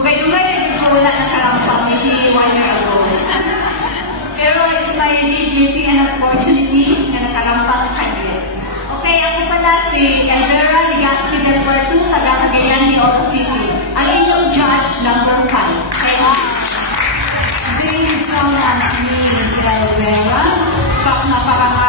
Dugay-dugay, ko wala na karampang maybe 1 year ago. Pero it's my big blessing and opportunity na nakarampang sa iyo. Okay, ako pala si Elvera Ligaspi del Puerto, taga Cagayan de Oro City. Ang inyong judge number 5. Thank you so much, Miss Elvera. Napaka